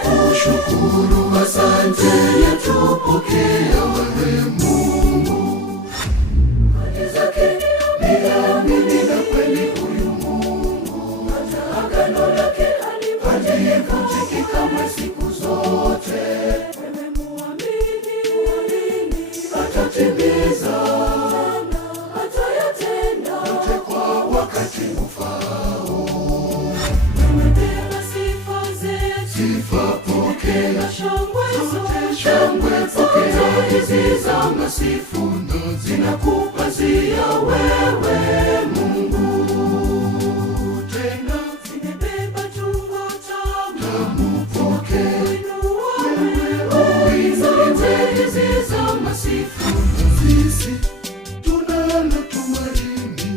Tukushukuru, asante, yatupokea wewe Mungu. Hadi zake niamini na kweli huyu Mungu, hata agano lake halivunjiki kamwe siku zote. Wewe muamini, atatimiza, atayatenda yote kwa wakati ufao. Sifa pokea, shangwe pokea, hizi za masifu zinakupazia wewe Mungu. Tena zimebeba tungo tamu, pokea, uinue hizi za masifu. Sisi tunalo tumaini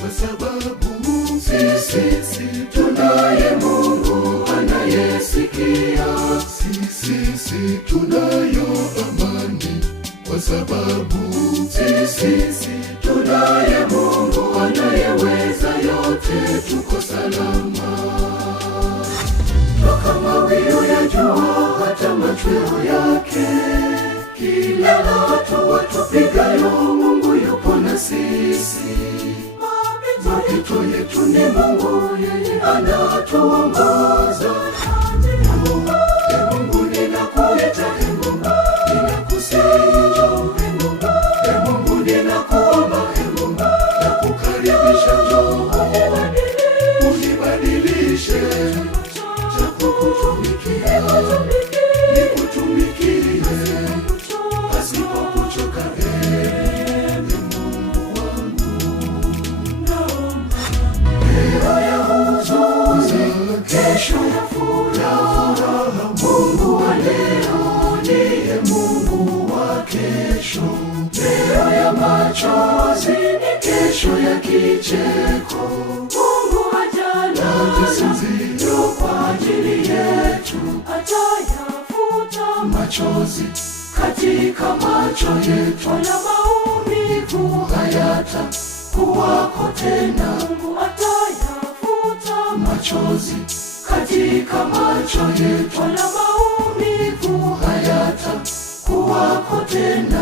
kwa sababu sisi tunaye Mungu anayesikia. Sisi tunayo amani kwa sababu sisi tunaye Mungu anayeweza yote. Tuko salama toka mawio ya jua hata machweo yake. Kila hatua tupigayo Mungu yupo na sisi. Mapito yetu ni Mungu, yeye anatuongoza. Mungu ninakuita, Mungu ninakusihi, njoo Mungu. Mungu ninakuomba, Mungu nakukaribisha, njoo unibadilishe, cha kukutumikia nikutumikie pasipo kuchoka. Mungu wangu, leo ya huzuni, kesho ya furaha. Mungu wa leo ndiye Mungu wa kesho. Leo ya machozi ni kesho ya kicheko. Mungu wa jana ndio kwa ajili yetu, atayafuta machozi katika macho yetu, wala maumivu hayatakuwako tena. Mungu atayafuta machozi katika macho yetu, wala maumivu hayatakuwako tena.